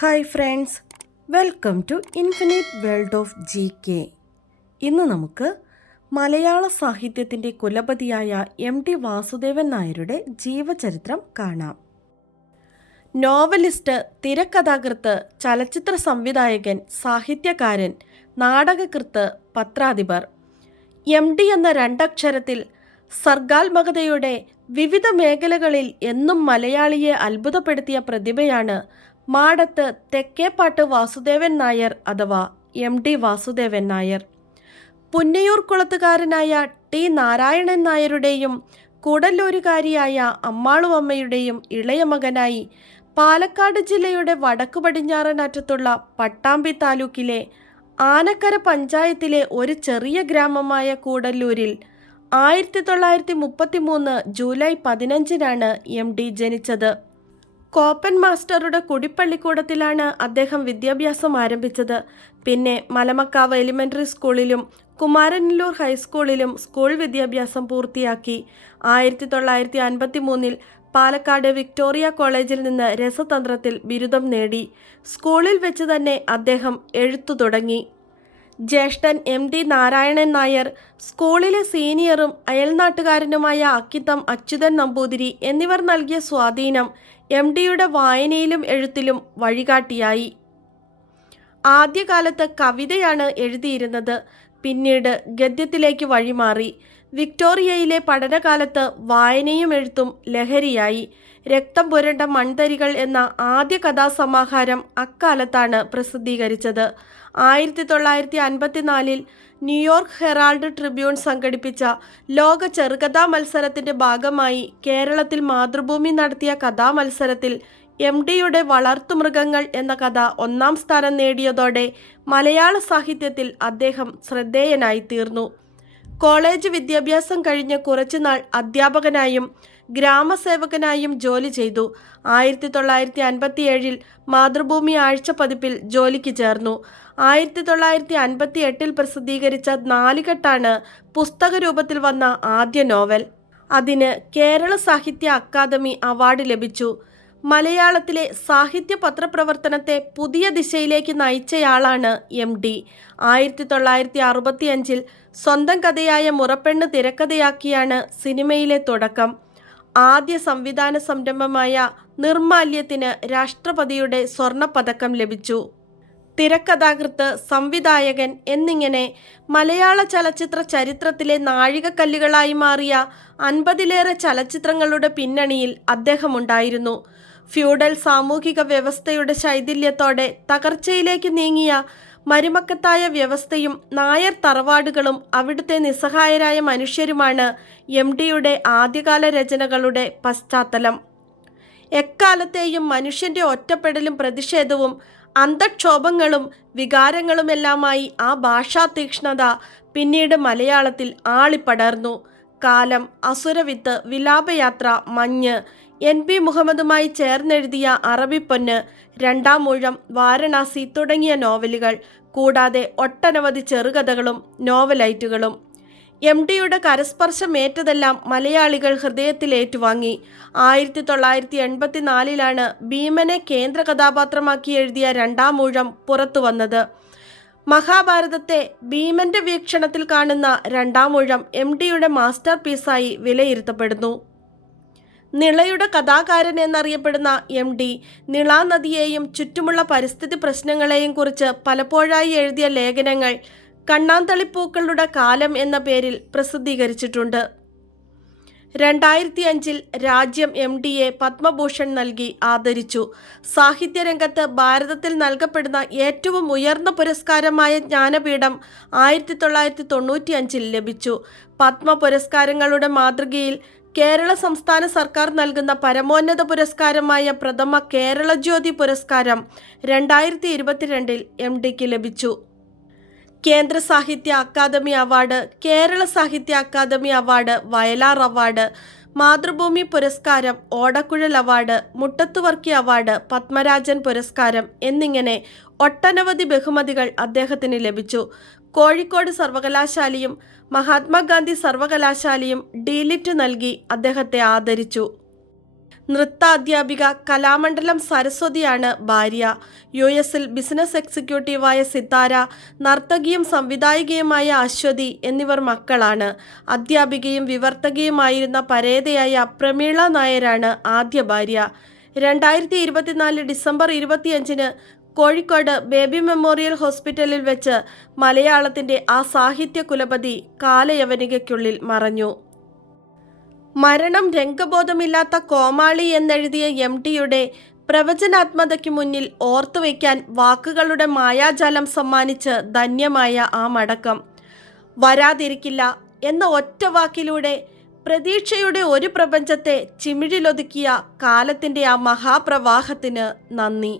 Hi friends welcome to infinite world of G K. ഇന്ന് നമുക്ക് മലയാള സാഹിത്യത്തിന്റെ കുലപതിയായ എം ടി വാസുദേവൻ നായരുടെ ജീവചരിത്രം കാണാം. നോവലിസ്റ്റ് തിരക്കഥാകൃത്ത് ചലച്ചിത്ര സംവിധായകൻ സാഹിത്യകാരൻ നാടകകൃത്ത് പത്രാധിപർ. എം ഡി എന്ന രണ്ടക്ഷരത്തിൽ സർഗാത്മകതയുടെ വിവിധ മേഖലകളിൽ എന്നും മലയാളിയെ അത്ഭുതപ്പെടുത്തിയ പ്രതിഭയാണ് മാടത്ത് തെക്കേപ്പാട്ട് വാസുദേവൻ നായർ അഥവാ എം ഡി വാസുദേവൻ നായർ. പുന്നയൂർ കുളത്തുകാരനായ ടി നാരായണൻ നായരുടെയും കൂടല്ലൂരുകാരിയായ അമ്മാളുവമ്മയുടെയും ഇളയ മകനായി പാലക്കാട് ജില്ലയുടെ വടക്കു പടിഞ്ഞാറൻ അറ്റത്തുള്ള പട്ടാമ്പി താലൂക്കിലെ ആനക്കര പഞ്ചായത്തിലെ ഒരു ചെറിയ ഗ്രാമമായ കൂടല്ലൂരിൽ ആയിരത്തി തൊള്ളായിരത്തി മുപ്പത്തി മൂന്ന് ജൂലൈ പതിനഞ്ചിനാണ് എം ഡി ജനിച്ചത്. കോപ്പൻ മാസ്റ്ററുടെ കുടിപ്പള്ളിക്കൂടത്തിലാണ് അദ്ദേഹം വിദ്യാഭ്യാസം ആരംഭിച്ചത്. പിന്നെ മലമക്കാവ് എലിമെന്ററി സ്കൂളിലും കുമാരനല്ലൂർ ഹൈസ്കൂളിലും സ്കൂൾ വിദ്യാഭ്യാസം പൂർത്തിയാക്കി. ആയിരത്തി തൊള്ളായിരത്തി അൻപത്തി മൂന്നിൽ പാലക്കാട് വിക്ടോറിയ കോളേജിൽ നിന്ന് രസതന്ത്രത്തിൽ ബിരുദം നേടി. സ്കൂളിൽ വെച്ച് തന്നെ അദ്ദേഹം എഴുത്തു തുടങ്ങി. ജ്യേഷ്ഠൻ എം ഡി നാരായണൻ നായർ സ്കൂളിലെ സീനിയറും അയൽനാട്ടുകാരനുമായ അക്കിത്തം അച്യുതൻ നമ്പൂതിരി എന്നിവർ നൽകിയ സ്വാധീനം എം ഡിയുടെ വായനയിലും എഴുത്തിലും വഴികാട്ടിയായി. ആദ്യകാലത്ത് കവിതയാണ് എഴുതിയിരുന്നത്. പിന്നീട് ഗദ്യത്തിലേക്ക് വഴിമാറി. വിക്ടോറിയയിലെ പഠനകാലത്ത് വായനയും എഴുത്തും ലഹരിയായി. രക്തം പുരണ്ട മൺതരികൾ എന്ന ആദ്യ കഥാസമാഹാരം അക്കാലത്താണ് പ്രസിദ്ധീകരിച്ചത്. ആയിരത്തി തൊള്ളായിരത്തി അൻപത്തിനാലിൽ ന്യൂയോർക്ക് ഹെറാൾഡ് ട്രിബ്യൂൺ സംഘടിപ്പിച്ച ലോക ചെറുകഥാ മത്സരത്തിന്റെ ഭാഗമായി കേരളത്തിൽ മാതൃഭൂമി നടത്തിയ കഥാമത്സരത്തിൽ എം ഡിയുടെ വളർത്തുമൃഗങ്ങൾ എന്ന കഥ ഒന്നാം സ്ഥാനം നേടിയതോടെ മലയാള സാഹിത്യത്തിൽ അദ്ദേഹം ശ്രദ്ധേയനായി തീർന്നു കോളേജ് വിദ്യാഭ്യാസം കഴിഞ്ഞ കുറച്ചുനാൾ അധ്യാപകനായും ഗ്രാമസേവകനായും ജോലി ചെയ്തു. ആയിരത്തി തൊള്ളായിരത്തി അൻപത്തിയേഴിൽ മാതൃഭൂമി ആഴ്ച പതിപ്പിൽ ജോലിക്ക് ചേർന്നു. ആയിരത്തി തൊള്ളായിരത്തി അൻപത്തി എട്ടിൽ പ്രസിദ്ധീകരിച്ച നാലുകെട്ടാണ് പുസ്തക രൂപത്തിൽ വന്ന ആദ്യ നോവൽ. അതിന് കേരള സാഹിത്യ അക്കാദമി അവാർഡ് ലഭിച്ചു. മലയാളത്തിലെ സാഹിത്യ പത്രപ്രവർത്തനത്തെ പുതിയ ദിശയിലേക്ക് നയിച്ചയാളാണ് എം ഡി. ആയിരത്തി തൊള്ളായിരത്തി അറുപത്തി അഞ്ചിൽ സ്വന്തം കഥയായ മുറപ്പെണ്ണ് തിരക്കഥയാക്കിയാണ് സിനിമയിലെ തുടക്കം. ആദ്യ സംവിധാന സംരംഭമായ നിർമാല്യത്തിന് രാഷ്ട്രപതിയുടെ സ്വർണപതക്കം ലഭിച്ചു. തിരക്കഥാകൃത്ത് സംവിധായകൻ എന്നിങ്ങനെ മലയാള ചലച്ചിത്ര ചരിത്രത്തിലെ നാഴികക്കല്ലുകളായി മാറിയ അൻപതിലേറെ ചലച്ചിത്രങ്ങളുടെ പിന്നണിയിൽ അദ്ദേഹമുണ്ടായിരുന്നു. ഫ്യൂഡൽ സാമൂഹിക വ്യവസ്ഥയുടെ ശൈഥില്യത്തോടെ തകർച്ചയിലേക്ക് നീങ്ങിയ മരുമക്കത്തായ വ്യവസ്ഥയും നായർ തറവാടുകളും അവിടുത്തെ നിസ്സഹായരായ മനുഷ്യരുമാണ് എം ഡിയുടെ ആദ്യകാല രചനകളുടെ പശ്ചാത്തലം. എക്കാലത്തെയും മനുഷ്യന്റെ ഒറ്റപ്പെടലും പ്രതിഷേധവും അന്തക്ഷോഭങ്ങളും വികാരങ്ങളുമെല്ലാമായി ആ ഭാഷാ തീക്ഷ്ണത പിന്നീട് മലയാളത്തിൽ ആളിപ്പടർന്നു. കാലം അസുരവിത്ത് വിലാപയാത്ര മഞ്ഞ് എൻ പി മുഹമ്മദുമായി ചേർന്നെഴുതിയ അറബിപ്പൊന്ന് രണ്ടാം മൂഴം വാരണാസി തുടങ്ങിയ നോവലുകൾ കൂടാതെ ഒട്ടനവധി ചെറുകഥകളും നോവലൈറ്റുകളും. എം ഡിയുടെ കരസ്പർശമേറ്റതെല്ലാം മലയാളികൾ ഹൃദയത്തിലേറ്റുവാങ്ങി. ആയിരത്തി തൊള്ളായിരത്തി എൺപത്തിനാലിലാണ് ഭീമനെ കേന്ദ്ര കഥാപാത്രമാക്കി എഴുതിയ രണ്ടാം മൂഴം പുറത്തു വന്നത്. മഹാഭാരതത്തെ ഭീമന്റെ വീക്ഷണത്തിൽ കാണുന്ന രണ്ടാം ഊഴം എം ഡിയുടെ മാസ്റ്റർ പീസായി വിലയിരുത്തപ്പെടുന്നു. നിളയുടെ കഥാകാരൻ എന്നറിയപ്പെടുന്ന എം ഡി നിളാനദിയെയും ചുറ്റുമുള്ള പരിസ്ഥിതി പ്രശ്നങ്ങളെയും കുറിച്ച് പലപ്പോഴായി എഴുതിയ ലേഖനങ്ങൾ കണ്ണാന്തളിപ്പൂക്കളുടെ കാലം എന്ന പേരിൽ പ്രസിദ്ധീകരിച്ചിട്ടുണ്ട്. രണ്ടായിരത്തി അഞ്ചിൽ രാജ്യം എം ഡി എ പത്മഭൂഷൺ നൽകി ആദരിച്ചു. സാഹിത്യരംഗത്ത് ഭാരതത്തിൽ നൽകപ്പെടുന്ന ഏറ്റവും ഉയർന്ന പുരസ്കാരമായ ജ്ഞാനപീഠം ആയിരത്തി തൊള്ളായിരത്തി തൊണ്ണൂറ്റി അഞ്ചിൽ ലഭിച്ചു. പത്മ പുരസ്കാരങ്ങളുടെ മാതൃകയിൽ കേരള സംസ്ഥാന സർക്കാർ നൽകുന്ന പരമോന്നത പുരസ്കാരമായ പ്രഥമ കേരള ജ്യോതി പുരസ്കാരം രണ്ടായിരത്തി ഇരുപത്തിരണ്ടിൽ എം ഡിക്ക് ലഭിച്ചു. കേന്ദ്ര സാഹിത്യ academy award Kerala Sahitya academy award Vayalar award Mathrubhumi പുരസ്കാരം ഓടക്കുഴൽ അവാർഡ് മുട്ടത്തുവർക്കി അവാർഡ് പത്മരാജൻ പുരസ്കാരം എന്നിങ്ങനെ ഒട്ടനവധി ബഹുമതികൾ അദ്ദേഹത്തിന് ലഭിച്ചു. കോഴിക്കോട് സർവകലാശാലയും മഹാത്മാഗാന്ധി സർവകലാശാലയും ഡീലിറ്റ് നൽകി അദ്ദേഹത്തെ ആദരിച്ചു. നൃത്താധ്യാപിക കലാമണ്ഡലം സരസ്വതിയാണ് ഭാര്യ. യു എസിൽ ബിസിനസ് എക്സിക്യൂട്ടീവായ സിതാര നർത്തകിയും സംവിധായികയുമായ അശ്വതി എന്നിവർ മക്കളാണ്. അധ്യാപികയും വിവർത്തകയുമായിരുന്ന പരേതയായ പ്രമീള നായരാണ് ആദ്യ ഭാര്യ. രണ്ടായിരത്തി ഇരുപത്തിനാല് ഡിസംബർ ഇരുപത്തിയഞ്ചിന് കോഴിക്കോട് ബേബി മെമ്മോറിയൽ ഹോസ്പിറ്റലിൽ വെച്ച് മലയാളത്തിന്റെ ആ സാഹിത്യ കുലപതി കാലയവനികയ്ക്കുള്ളിൽ മറഞ്ഞു. മരണം രംഗബോധമില്ലാത്ത കോമാളി എന്നെഴുതിയ എം ടിയുടെ പ്രവചനാത്മതയ്ക്ക് മുന്നിൽ ഓർത്തുവെക്കാൻ വാക്കുകളുടെ മായാജാലം സമ്മാനിച്ച് ധന്യമായ ആ മടക്കം. വരാതിരിക്കില്ല എന്ന ഒറ്റ വാക്കിലൂടെ പ്രതീക്ഷയുടെ ഒരു പ്രപഞ്ചത്തെ ചിമിഴിലൊതുക്കിയ കാലത്തിന്റെ ആ മഹാപ്രവാഹത്തിന് നന്ദി.